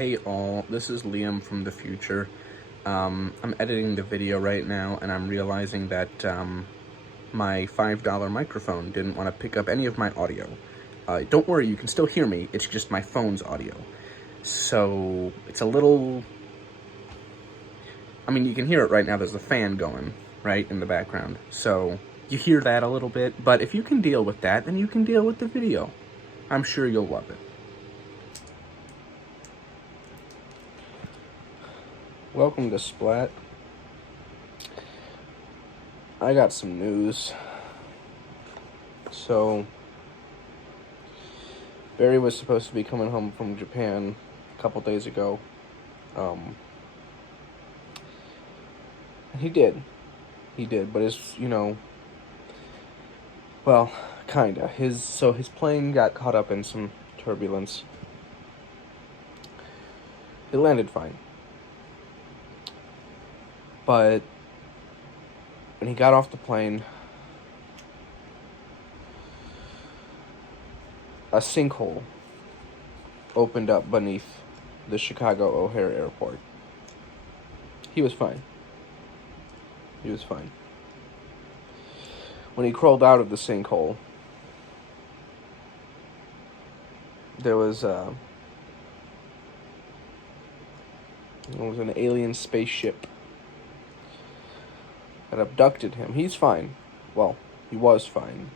Hey all, this is Liam from the future. I'm editing the video right now and I'm realizing that my $5 microphone didn't want to pick up any of my audio. Don't worry, you can still hear me, it's just my phone's audio. So it's a little... I mean, you can hear it right now, there's a fan going, right, in the background. So you hear that a little bit, but if you can deal with that, then you can deal with the video. I'm sure you'll love it. Welcome to Splat. I got some news. So, Barry was supposed to be coming home from Japan a couple days ago. And he did. He did, but his, well, kinda. His plane got caught up in some turbulence. It landed fine. But when he got off the plane, a sinkhole opened up beneath the Chicago O'Hare Airport. He was fine. He was fine. When he crawled out of the sinkhole, there was an alien spaceship that abducted him. He's fine. Well, he was fine.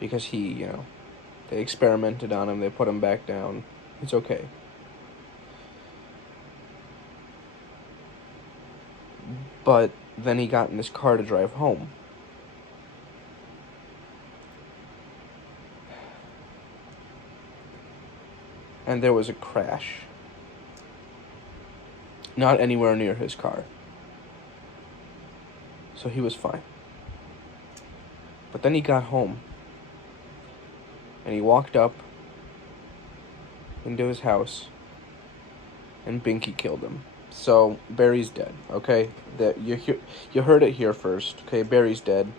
Because he, they experimented on him, they put him back down. It's okay. But then he got in this car to drive home. And there was a crash. Not anywhere near his car. So he was fine. But then he got home. And he walked up into his house. And Binky killed him. So Barry's dead, okay? You heard it here first, okay? Barry's dead.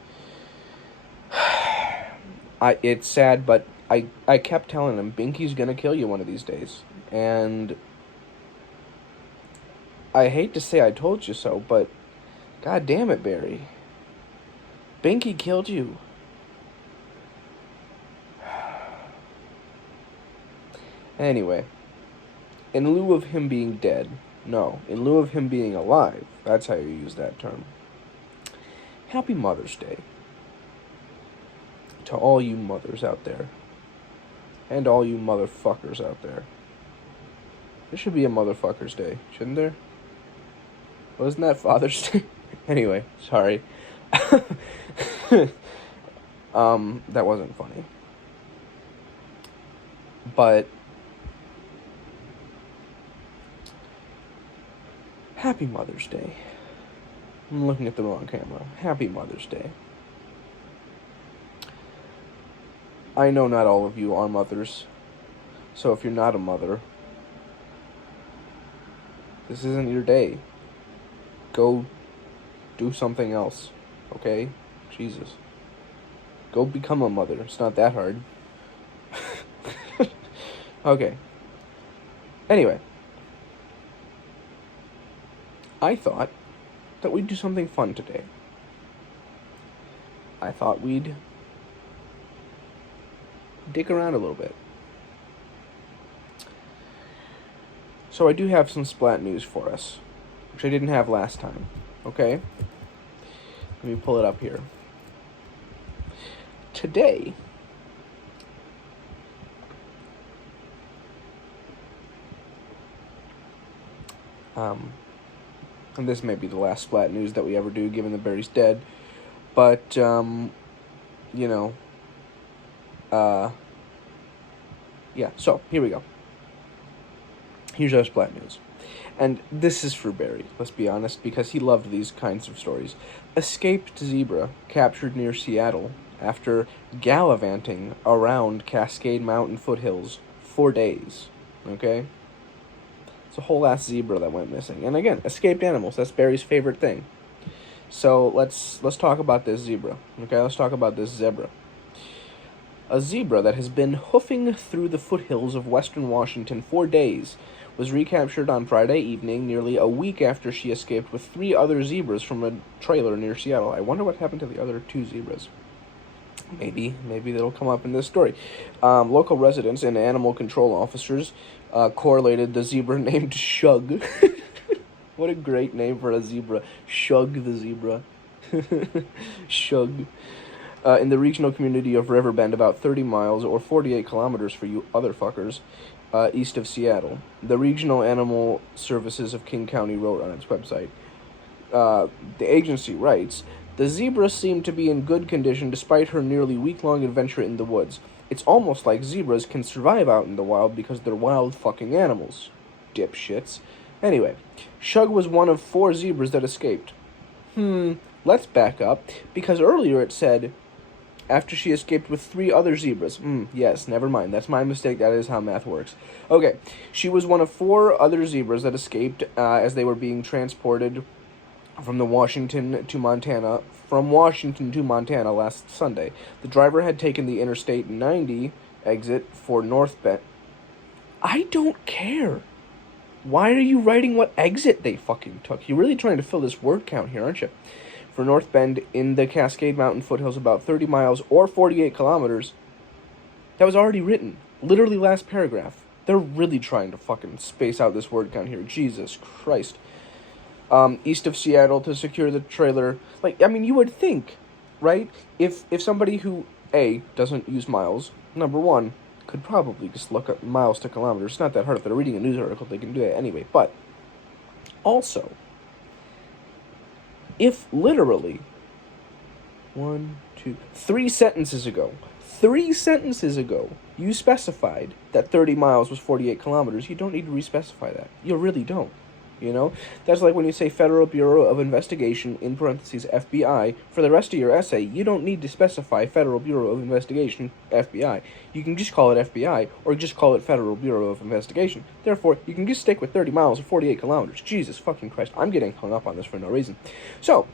It's sad, but I kept telling him, Binky's gonna kill you one of these days. And I hate to say I told you so, but god damn it, Barry. Binky killed you. Anyway, in lieu of him being dead, no, in lieu of him being alive, that's how you use that term. Happy Mother's Day to all you mothers out there. And all you motherfuckers out there. There should be a Motherfuckers Day, shouldn't there? Wasn't that Father's Day? Anyway, sorry. That wasn't funny. But Happy Mother's Day. I'm looking at the wrong camera. Happy Mother's Day. I know not all of you are mothers. So if you're not a mother, this isn't your day. Go do something else, okay? Jesus. Go become a mother. It's not that hard. Okay. Anyway. I thought that we'd do something fun today. I thought we'd dig around a little bit. So I do have some Splat news for us, which I didn't have last time, okay? Let me pull it up here. Today, and this may be the last Splat news that we ever do, given that Barry's dead, but, yeah, so, here we go. Here's our Splat news. And this is for Barry, let's be honest, because he loved these kinds of stories. Escaped zebra captured near Seattle after gallivanting around Cascade Mountain foothills for days, okay? It's a whole ass zebra that went missing. And again, escaped animals, that's Barry's favorite thing. So let's talk about this zebra, okay? Let's talk about this zebra. A zebra that has been hoofing through the foothills of western Washington for days was recaptured on Friday evening, nearly a week after she escaped with 3 other zebras from a trailer near Seattle. I wonder what happened to the other 2 zebras. Maybe that'll come up in this story. Local residents and animal control officers correlated the zebra named Shug. What a great name for a zebra. Shug the zebra. Shug. In the regional community of Riverbend, about 30 miles or 48 kilometers for you other fuckers, east of Seattle. The Regional Animal Services of King County wrote on its website. The agency writes, the zebra seemed to be in good condition despite her nearly week-long adventure in the woods. It's almost like zebras can survive out in the wild because they're wild fucking animals. Dipshits. Anyway, Shug was one of 4 zebras that escaped. Let's back up, because earlier it said, after she escaped with 3 other zebras. Yes, never mind. That's my mistake. That is how math works. Okay, she was one of 4 other zebras that escaped as they were being transported from Washington to Montana last Sunday. The driver had taken the Interstate 90 exit for North Bend. I don't care. Why are you writing what exit they fucking took? You're really trying to fill this word count here, aren't you? For North Bend in the Cascade Mountain foothills, about 30 miles or 48 kilometers. That was already written. Literally last paragraph. They're really trying to fucking space out this word count here. Jesus Christ. East of Seattle to secure the trailer. Like, I mean, you would think, right? If somebody who, A, doesn't use miles, number one, could probably just look up miles to kilometers. It's not that hard. If they're reading a news article, they can do that anyway. But, also, if literally 3 sentences ago, you specified that 30 miles was 48 kilometers, you don't need to re-specify that. You really don't. You know? That's like when you say Federal Bureau of Investigation, in parentheses, FBI, for the rest of your essay, you don't need to specify Federal Bureau of Investigation, FBI. You can just call it FBI, or just call it Federal Bureau of Investigation. Therefore, you can just stick with 30 miles or 48 kilometers. Jesus fucking Christ, I'm getting hung up on this for no reason. So,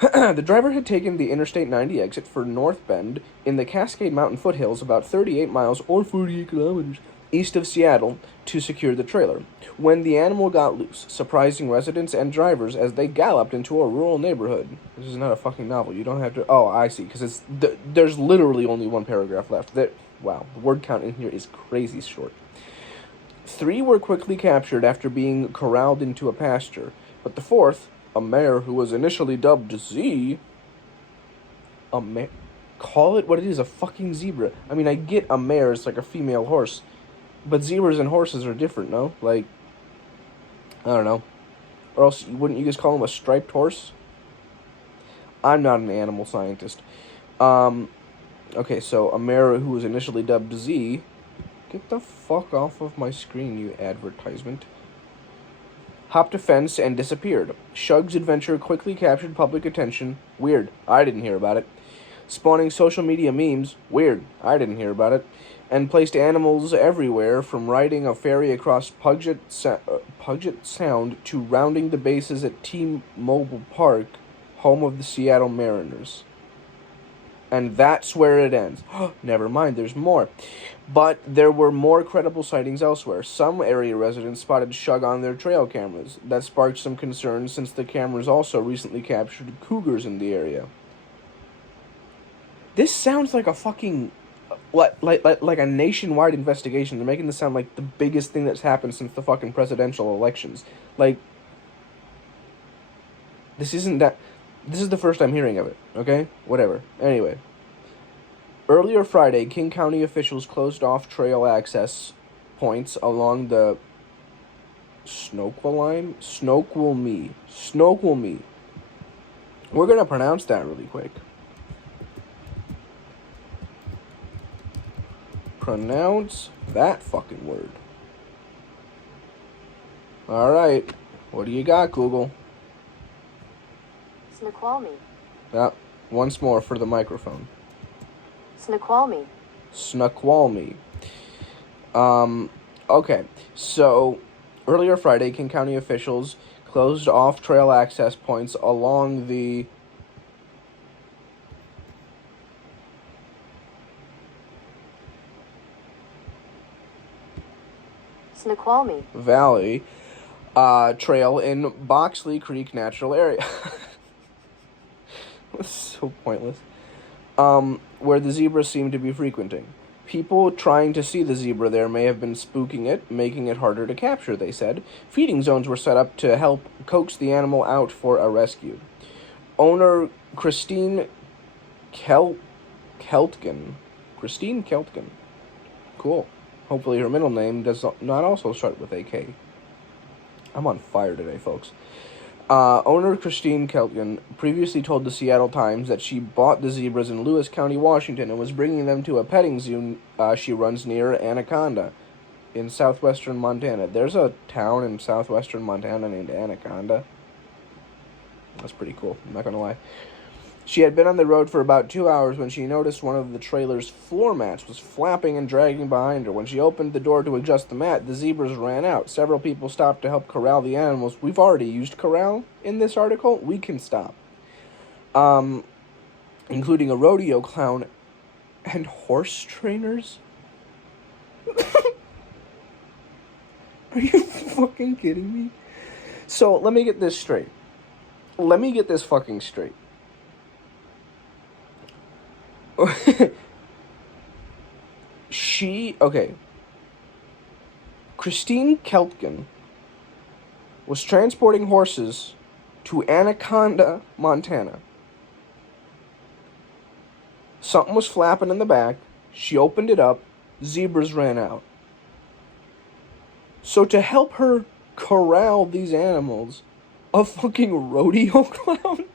the driver had taken the Interstate 90 exit for North Bend in the Cascade Mountain foothills, about 38 miles or 48 kilometers east of Seattle, to secure the trailer, when the animal got loose, surprising residents and drivers as they galloped into a rural neighborhood. This is not a fucking novel. You don't have to... Oh, I see, because there's literally only 1 paragraph left. Wow, the word count in here is crazy short. 3 were quickly captured after being corralled into a pasture, but the 4th, a mare who was initially dubbed Z... Call it what it is, a fucking zebra. I mean, I get a mare, it's like a female horse, but zebras and horses are different, no? Like, I don't know. Or else, wouldn't you just call them a striped horse? I'm not an animal scientist. Okay, so a mare who was initially dubbed Z... Get the fuck off of my screen, you advertisement. Hopped a fence and disappeared. Shug's adventure quickly captured public attention. Weird. I didn't hear about it. Spawning social media memes. Weird. I didn't hear about it. And placed animals everywhere, from riding a ferry across Puget Sound to rounding the bases at T-Mobile Park, home of the Seattle Mariners. And that's where it ends. Never mind, there's more. But there were more credible sightings elsewhere. Some area residents spotted Shug on their trail cameras. That sparked some concern, since the cameras also recently captured cougars in the area. This sounds like a fucking... Like a nationwide investigation. They're making this sound like the biggest thing that's happened since the fucking presidential elections. Like, this isn't that... This is the first I'm hearing of it, okay? Whatever. Anyway. Earlier Friday, King County officials closed off trail access points along the Snoqualmie? Snoqualmie. We're gonna pronounce that really quick. Pronounce that fucking word. Alright. What do you got, Google? Snoqualmie. Yeah, once more for the microphone. Snoqualmie. Snoqualmie. Okay. So, earlier Friday, King County officials closed off trail access points along the Snoqualmie. Valley Trail in Boxley Creek Natural Area. It's so pointless. Where the zebra seemed to be frequenting. People trying to see the zebra there may have been spooking it, making it harder to capture, they said. Feeding zones were set up to help coax the animal out for a rescue. Owner Christine Keltgen. Christine Keltgen. Cool. Hopefully her middle name does not also start with a K. I'm on fire today, folks. Owner Christine Keltgen previously told the Seattle Times that she bought the zebras in Lewis County, Washington, and was bringing them to a petting zoo she runs near Anaconda in southwestern Montana. There's a town in southwestern Montana named Anaconda. That's pretty cool, I'm not going to lie. She had been on the road for about 2 hours when she noticed one of the trailer's floor mats was flapping and dragging behind her. When she opened the door to adjust the mat, the zebras ran out. Several people stopped to help corral the animals. We've already used corral in this article. We can stop. Including a rodeo clown and horse trainers. Are you fucking kidding me? So, let me get this straight. Let me get this fucking straight. Christine Keltgen was transporting horses to Anaconda, Montana. Something was flapping in the back. She opened it up. Zebras ran out. So to help her corral these animals, a fucking rodeo clown?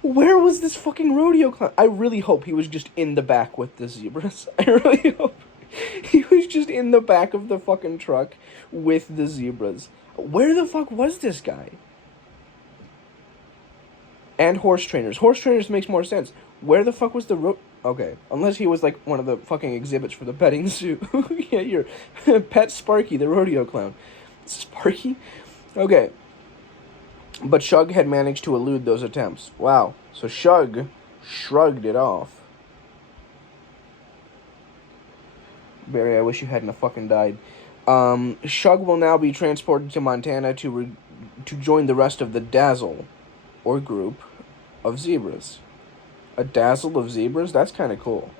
Where was this fucking rodeo clown? I really hope he was just in the back with the zebras. I really hope he was just in the back of the fucking truck with the zebras. Where the fuck was this guy? And horse trainers. Horse trainers makes more sense. Where the fuck was the Okay, unless he was like one of the fucking exhibits for the petting zoo. Yeah, you're Pet Sparky, the rodeo clown. Sparky? Okay. But Shug had managed to elude those attempts. Wow. So Shug shrugged it off. Barry, I wish you hadn't have fucking died. Shug will now be transported to Montana to join the rest of the Dazzle, or group, of zebras. A dazzle of zebras? That's kind of cool.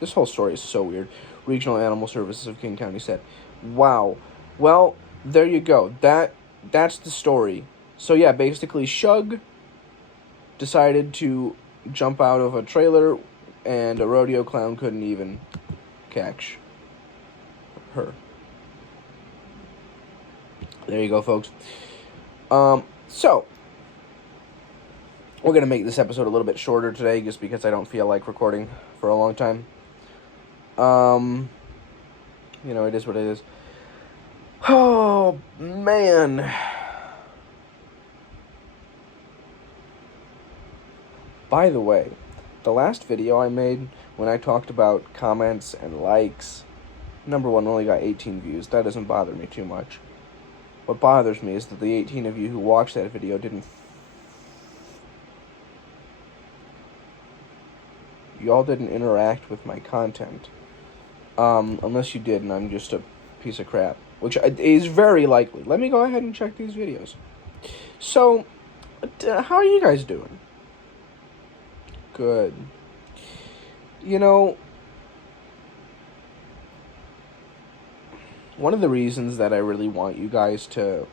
This whole story is so weird. Regional Animal Services of King County said. Wow. Well, there you go. That's the story. So yeah, basically Shug decided to jump out of a trailer and a rodeo clown couldn't even catch her. There you go, folks. So we're going to make this episode a little bit shorter today just because I don't feel like recording for a long time. It is what it is. Oh, man. By the way, the last video I made when I talked about comments and likes, number one, only got 18 views. That doesn't bother me too much. What bothers me is that the 18 of you who watched that video didn't... Y'all didn't interact with my content. Unless you did and I'm just a piece of crap. Which is very likely. Let me go ahead and check these videos. So, how are you guys doing? Good. One of the reasons that I really want you guys to,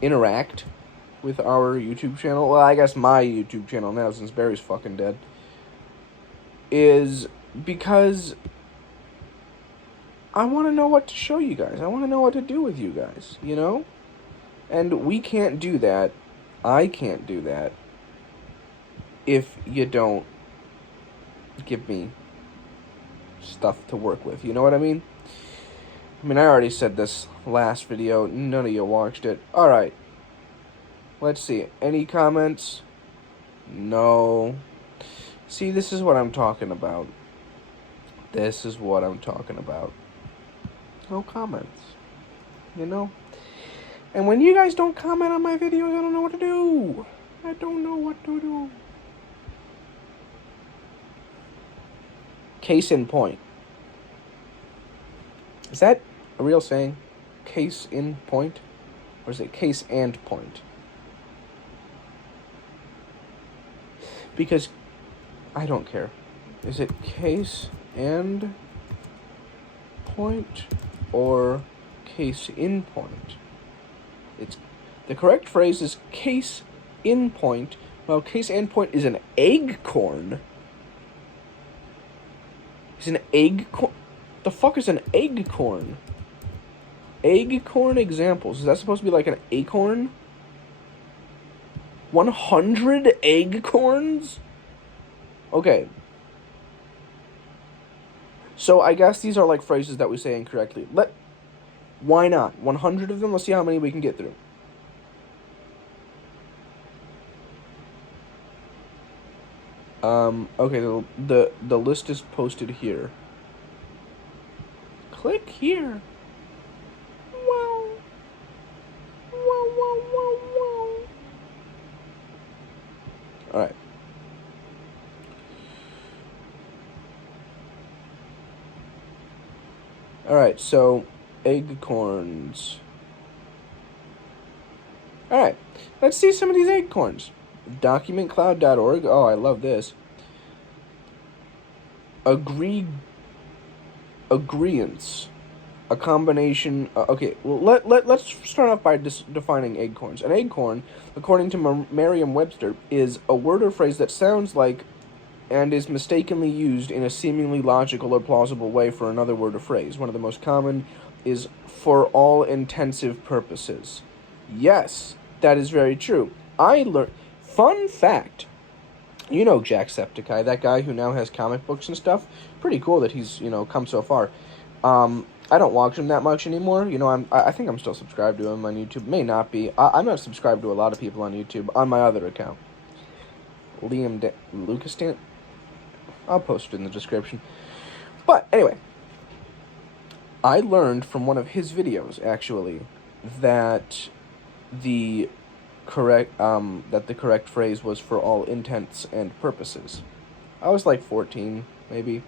interact with our YouTube channel, well, I guess my YouTube channel now, since Barry's fucking dead, is because I want to know what to show you guys. I want to know what to do with you guys, And we can't do that. I can't do that if you don't give me stuff to work with. You know what I mean? I already said this last video. None of you watched it. Alright. Let's see. Any comments? No. See, this is what I'm talking about. This is what I'm talking about. No comments. And when you guys don't comment on my videos, I don't know what to do. I don't know what to do. Case in point. Is that a real saying? Case in point? Or is it case and point? Because I don't care. Is it case and point or case in point? It's the correct phrase is case in point, while case and point is an eggcorn. Is an eggcorn? The fuck is an eggcorn? Eggcorn examples. Is that supposed to be like an acorn? 100 eggcorns? Okay. So I guess these are like phrases that we say incorrectly. Why not? 100 of them? Let's see how many we can get through. Okay, the list is posted here. Click here. Wow. Wow, wow, wow, wow. Alright. Alright, so Eggcorns. Alright, let's see some of these Eggcorns. Documentcloud.org. Oh, I love this. Agreeance. A combination. Okay, well, let's start off by defining Eggcorns. An Eggcorn, according to Merriam-Webster, is a word or phrase that sounds like and is mistakenly used in a seemingly logical or plausible way for another word or phrase. One of the most common is for all intensive purposes. Yes, that is very true. Fun fact, you know Jacksepticeye, that guy who now has comic books and stuff? Pretty cool that he's, come so far. I don't watch him that much anymore. I think I'm still subscribed to him on YouTube. May not be. I'm not subscribed to a lot of people on YouTube on my other account. Lucas Dan? I'll post it in the description. But, anyway. I learned from one of his videos, actually, that the correct phrase was for all intents and purposes. I was like 14, maybe.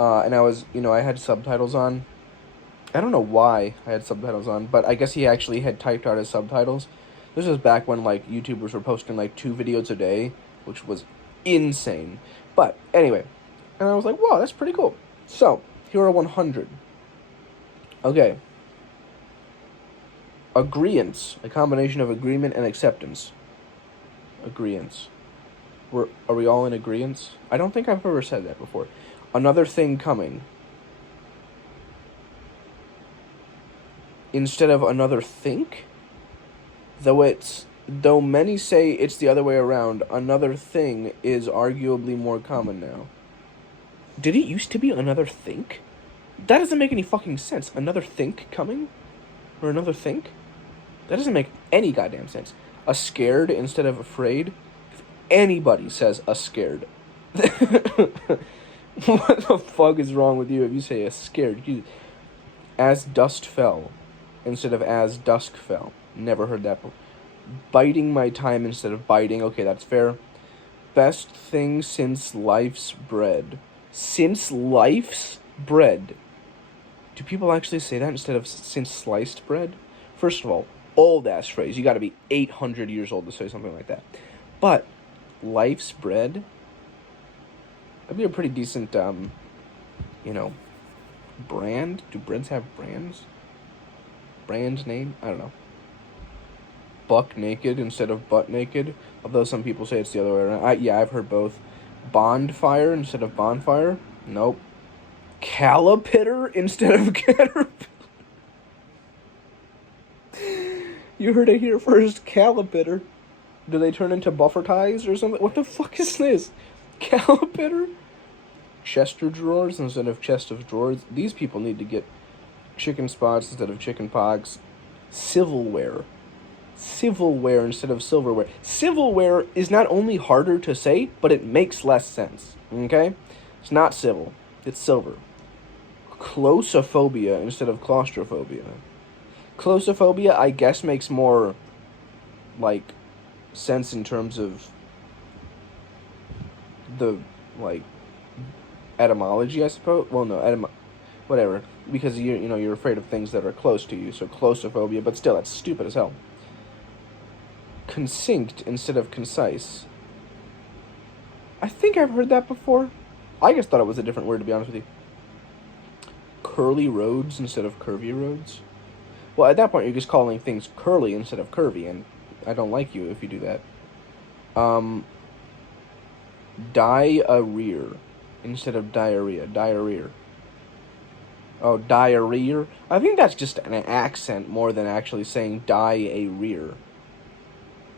And I was, I had subtitles on. I don't know why I had subtitles on, but I guess he actually had typed out his subtitles. This was back when, YouTubers were posting, 2 videos a day, which was insane. But, anyway, and I was like, wow, that's pretty cool. So, here are 100. Okay. Agreeance, a combination of agreement and acceptance. Agreeance. Are we all in agreeance? I don't think I've ever said that before. Another thing coming. Instead of another think? Though many say it's the other way around, another thing is arguably more common now. Did it used to be another think? That doesn't make any fucking sense. Another think coming? Or another think? That doesn't make any goddamn sense. A scared instead of afraid? If anybody says a scared, what the fuck is wrong with you if you say a scared? As dust fell instead of as dusk fell. Never heard that before. Biting my time instead of biting. Okay, that's fair. Best thing since life's bread. Since life's bread. Do people actually say that instead of since sliced bread? First of all, old-ass phrase. You gotta be 800 years old to say something like that. But, life's bread? That'd be a pretty decent, brand? Do breads have brands? Brand name? I don't know. Buck naked instead of butt naked. Although some people say it's the other way around. I've heard both. Bondfire instead of bonfire? Nope. Calipitter instead of caterpillar? You heard it here first. Calipitter. Do they turn into buffer ties or something? What the fuck is this? Calipitter? Chester drawers instead of chest of drawers. These people need to get chicken spots instead of chicken pox. Civilware. Civilware instead of silverware. Civilware is not only harder to say, but it makes less sense. Okay? It's not civil. It's silver. Claustrophobia instead of claustrophobia. Claustrophobia, I guess, makes more, sense in terms of the, etymology, I suppose. Well, no, whatever. Because you're afraid of things that are close to you, so closophobia. But still, that's stupid as hell. Concinct instead of concise. I think I've heard that before. I just thought it was a different word, to be honest with you. Curly roads instead of curvy roads. Well, at that point, you're just calling things curly instead of curvy, and I don't like you if you do that. Diarrhea instead of diarrhea. Diarrhea. Oh, diarrhea? I think that's just an accent more than actually saying die-a-rear.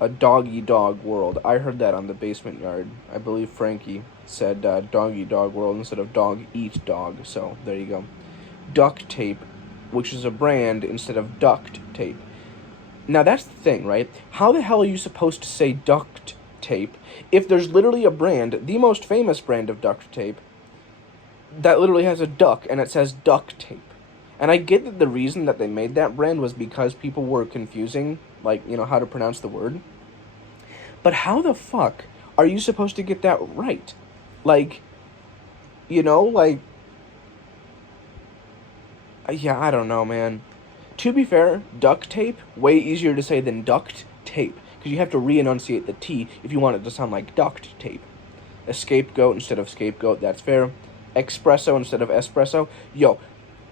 A dog-y-dog world. I heard that on the basement yard. I believe Frankie said dog-y-dog world instead of dog-eat-dog, so there you go. Duct tape, which is a brand, instead of duct tape. Now, that's the thing, right? How the hell are you supposed to say duct tape if there's literally a brand, the most famous brand of duct tape, that literally has a duck and it says duct tape? And I get that the reason that they made that brand was because people were confusing, like, how to pronounce the word. But how the fuck are you supposed to get that right? Like, yeah, I don't know, man. To be fair, duct tape, way easier to say than duct tape, because you have to re-enunciate the T if you want it to sound like duct tape. A scapegoat instead of scapegoat, that's fair. Espresso instead of espresso. Yo,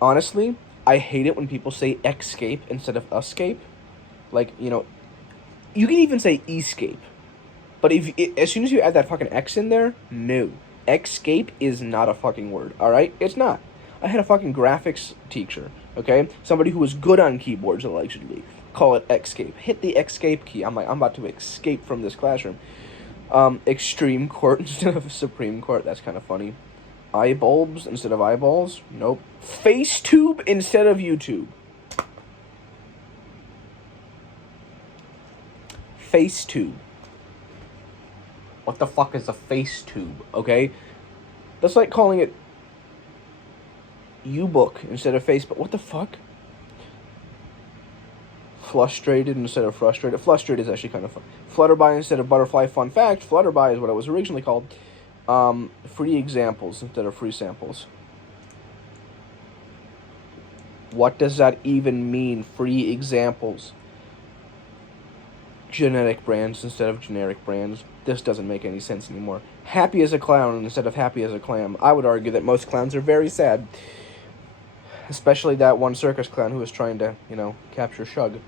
honestly, I hate it when people say escape instead of escape. Like, you can even say escape. But as soon as you add that fucking X in there, no. Escape is not a fucking word, alright? It's not. I had a fucking graphics teacher, okay? Somebody who was good on keyboards, allegedly. Call it escape. Hit the escape key. I'm like, I'm about to escape from this classroom. Extreme court instead of Supreme Court. That's kind of funny. Eye bulbs instead of eyeballs. Nope. FaceTube instead of YouTube. FaceTube. What the fuck is a FaceTube, okay? That's like calling it U-Book instead of Facebook. What the fuck? Frustrated instead of frustrated. Frustrated is actually kind of fun. Flutterby instead of butterfly. Fun fact, Flutterby is what it was originally called. Free examples instead of free samples. What does that even mean, free examples? Genetic brands instead of generic brands. This doesn't make any sense anymore. Happy as a clown instead of happy as a clam. I would argue that most clowns are very sad. Especially that one circus clown who was trying to, capture Shug.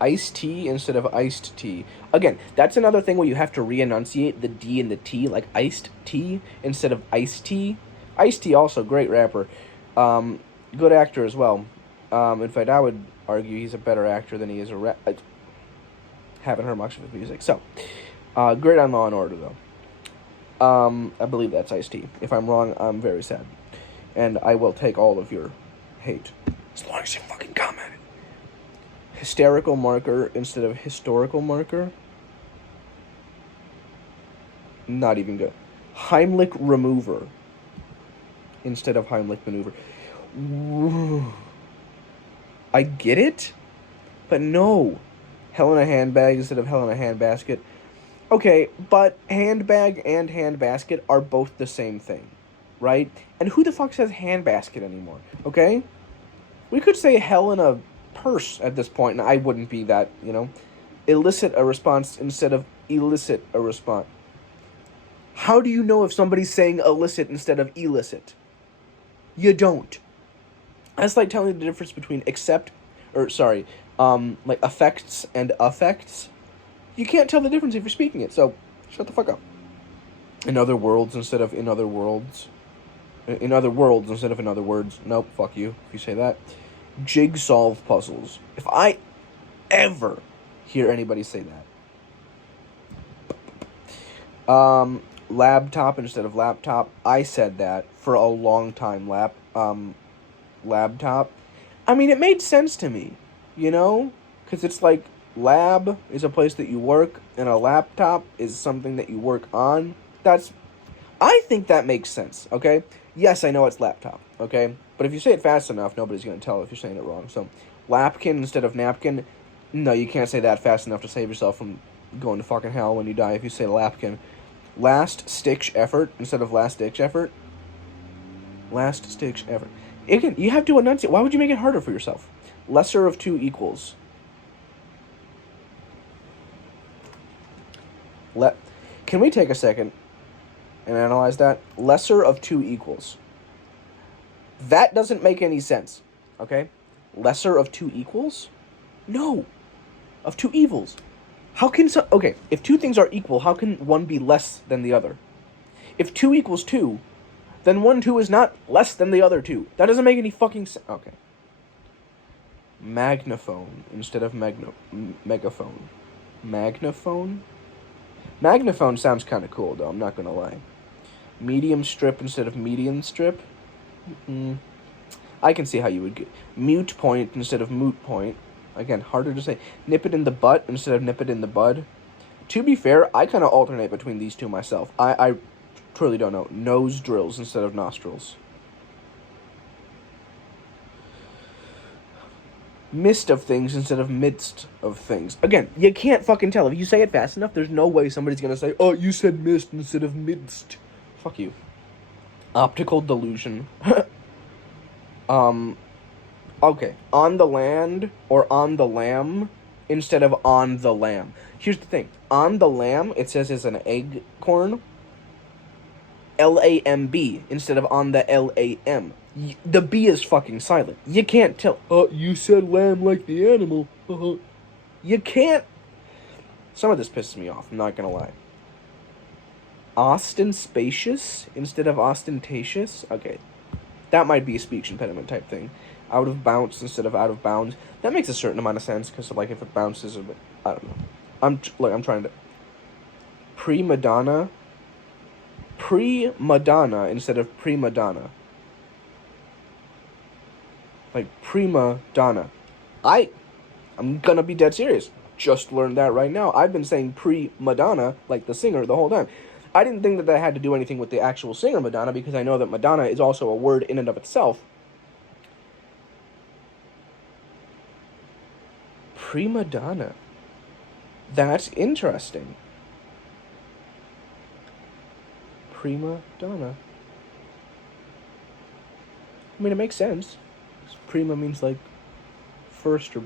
Iced tea instead of iced tea. Again, that's another thing where you have to re-enunciate the D and the T, like iced tea instead of iced tea. Ice-T also, great rapper. Good actor as well. In fact, I would argue he's a better actor than he is a rapper. Haven't heard much of his music. So, great on Law & Order, though. I believe that's Ice-T. If I'm wrong, I'm very sad. And I will take all of your hate. As long as you fucking comment. Hysterical marker instead of historical marker. Not even good. Heimlich remover instead of Heimlich maneuver. Ooh. I get it, but no. Helena handbag instead of Helena handbasket. Okay, but handbag and handbasket are both the same thing, right? And who the fuck says handbasket anymore, okay? We could say Helena purse at this point, and I wouldn't be that, elicit a response instead of elicit a response. How do you know if somebody's saying illicit instead of illicit? You don't. That's like telling the difference between like affects and affects. You can't tell the difference if you're speaking it, so shut the fuck up. In other worlds instead of in other worlds. In other worlds instead of in other words. Nope, fuck you if you say that. Jigsaw puzzles. If I ever hear anybody say that. Laptop instead of laptop. I said that for a long time. Laptop. I mean, it made sense to me, because it's like lab is a place that you work, and a laptop is something that you work on. I think that makes sense, okay? Yes, I know it's laptop, okay? But if you say it fast enough, nobody's going to tell if you're saying it wrong. So, lapkin instead of napkin. No, you can't say that fast enough to save yourself from going to fucking hell when you die if you say lapkin. Last stitch effort instead of last ditch effort. Last stitch ever. Again, you have to enunciate. Why would you make it harder for yourself? Lesser of 2 equals. Can we take a second and analyze that? Lesser of 2 equals. That doesn't make any sense, okay? Lesser of 2 equals? No. Of 2 evils. How can okay, if 2 things are equal, how can one be less than the other? If 2 equals 2, then 1, 2 is not less than the other 2. That doesn't make any fucking sense. Okay. Magnaphone instead of megaphone. Magnaphone? Magnaphone sounds kind of cool, though. I'm not going to lie. Medium strip instead of median strip? I can see how you would get. Mute point instead of moot point. Again, harder to say. Nip it in the butt instead of nip it in the bud. To be fair, I kind of alternate between these two myself. I truly don't know. Nose drills instead of nostrils. Midst of things instead of midst of things. Again, you can't fucking tell. If you say it fast enough, there's no way somebody's gonna say, oh, you said mist instead of midst. Fuck you. Optical delusion. Okay. On the land or on the lamb instead of on the lamb. Here's the thing. On the lamb, it says is an eggcorn. L-A-M-B instead of on the L-A-M. The B is fucking silent. You can't tell. You said lamb like the animal. You can't. Some of this pisses me off. I'm not gonna lie. Ostenspacious instead of ostentatious. Okay. That might be a speech impediment type thing. Out of bounds instead of out of bounds. That makes a certain amount of sense because, like, if it bounces a bit, I don't know. I'm trying to. Prima donna instead of prima donna. Like prima donna. I'm gonna be dead serious. Just learned that right now. I've been saying pre-Madonna, like the singer, the whole time. I didn't think that had to do anything with the actual singer Madonna, because I know that Madonna is also a word in and of itself. Prima donna. That's interesting. Prima donna. I mean, it makes sense. Prima means, like, first or...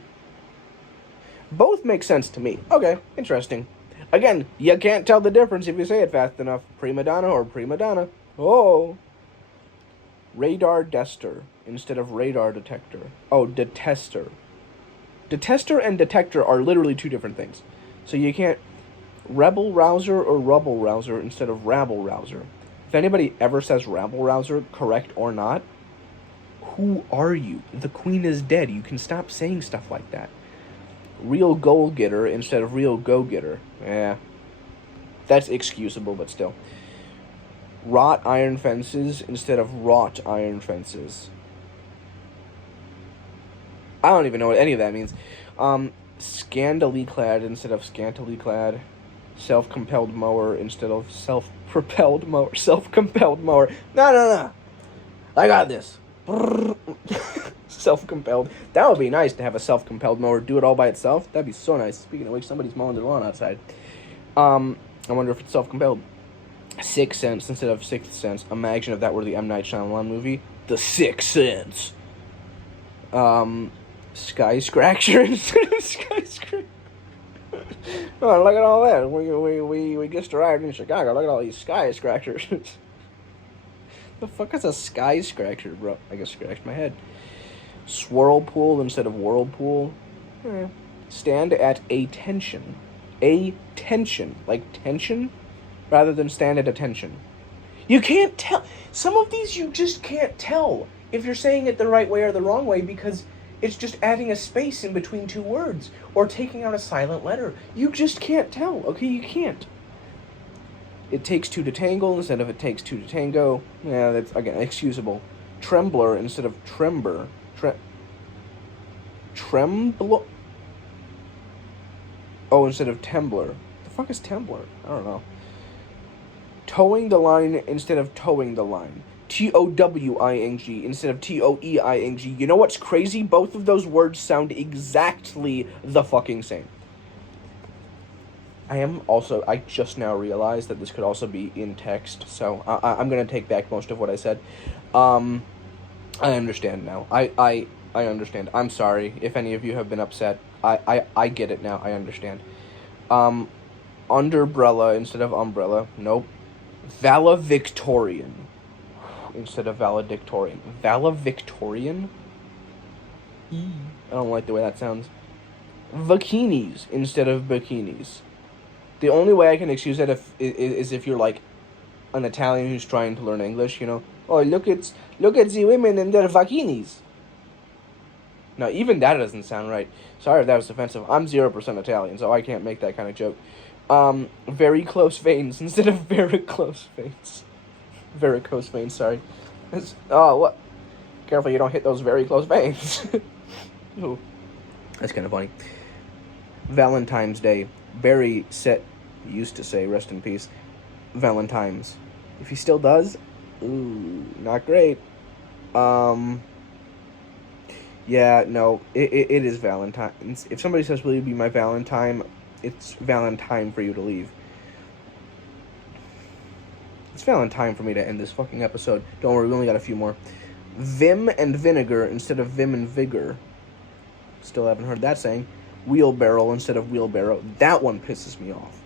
Both make sense to me. Okay, interesting. Again, you can't tell the difference if you say it fast enough. Prima donna or prima donna. Oh. Radar dester instead of radar detector. Oh, detester. Detester and detector are literally two different things. So you can't... Rebel rouser or rubble rouser instead of rabble rouser. If anybody ever says rabble rouser, correct or not, who are you? The queen is dead. You can stop saying stuff like that. Real goal getter instead of real go getter. Yeah. That's excusable, but still. Wrought iron fences instead of wrought iron fences. I don't even know what any of that means. Scantily clad instead of scantily clad. Self-compelled mower instead of self-propelled mower. Self-compelled mower. No. I got this. Self-compelled. That would be nice to have a self-compelled mower do it all by itself. That'd be so nice. Speaking of which, somebody's mowing their lawn outside. I wonder if it's self-compelled. Sixth Sense instead of Sixth Sense. Imagine if that were the M. Night Shyamalan movie. The Sixth Sense. Skyscraper instead of skyscraper. Oh, look at all that. We just arrived in Chicago. Look at all these skyscrapers. The fuck is a skyscraper, bro? I just scratched my head. Swirlpool instead of whirlpool. Stand at attention. Attention. Like tension? Rather than stand at attention. You can't tell. Some of these you just can't tell if you're saying it the right way or the wrong way, because it's just adding a space in between two words or taking out a silent letter. You just can't tell. Okay, you can't. It takes two to tangle instead of it takes two to tango. Yeah, that's, again, excusable. Trembler instead of trember. Trembler? Oh, instead of tembler. The fuck is tembler? I don't know. Towing the line instead of towing the line. T-O-W-I-N-G instead of T-O-E-I-N-G. You know what's crazy? Both of those words sound exactly the fucking same. I just now realized that this could also be in text, so I'm going to take back most of what I said. I understand now. I understand. I'm sorry if any of you have been upset. I get it now. I understand. Underbrella instead of umbrella. Nope. Valedictorian instead of valedictorian. Valedictorian? I don't like the way that sounds. Bikinis instead of bikinis. The only way I can excuse that is if you're like an Italian who's trying to learn English, you know. Oh, look at the women in their bikinis. No, even that doesn't sound right. Sorry if that was offensive. I'm 0% Italian, so I can't make that kind of joke. Very close veins instead of very close veins. Varicose veins, sorry. Oh, what? Careful you don't hit those very close veins. Ooh, that's kind of funny. Valentine's Day. Barry used to say, rest in peace, Valentine's. If he still does, ooh, not great. Yeah, no, it is Valentine's. If somebody says, will you be my Valentine, it's Valentine for you to leave. It's Valentine for me to end this fucking episode. Don't worry, we only got a few more. Vim and vinegar instead of vim and vigor. Still haven't heard that saying. Wheelbarrow instead of wheelbarrow. That one pisses me off.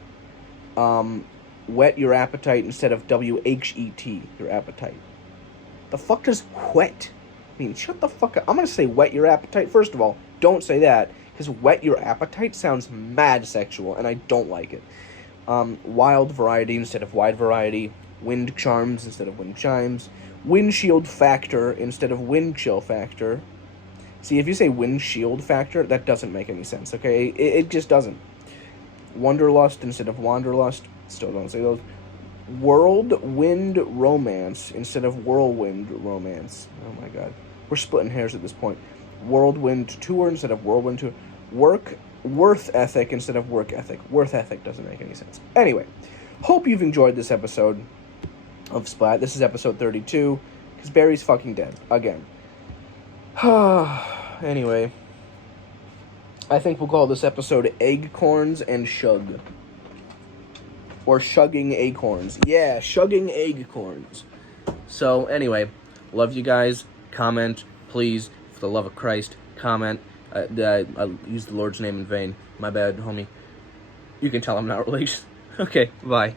Whet your appetite instead of WHET, your appetite. The fuck does whet mean? Shut the fuck up. I'm gonna say whet your appetite. First of all, don't say that, because whet your appetite sounds mad sexual, and I don't like it. Wild variety instead of wide variety. Wind charms instead of wind chimes. Windshield factor instead of wind chill factor. See, if you say windshield factor, that doesn't make any sense, okay? It just doesn't. Wanderlust instead of wanderlust. Still don't say those. Whirlwind romance instead of whirlwind romance. Oh my god. We're splitting hairs at this point. Whirlwind tour instead of whirlwind tour. Worth ethic instead of work ethic. Worth ethic doesn't make any sense. Anyway, hope you've enjoyed this episode of Splat. This is episode 32, because Barry's fucking dead. Again. Anyway, I think we'll call this episode Eggcorns and Shug. Or Shugging Acorns. Yeah, Shugging Eggcorns. So, anyway, love you guys. Comment, please, for the love of Christ. Comment. I used the Lord's name in vain. My bad, homie. You can tell I'm not religious. Okay, bye.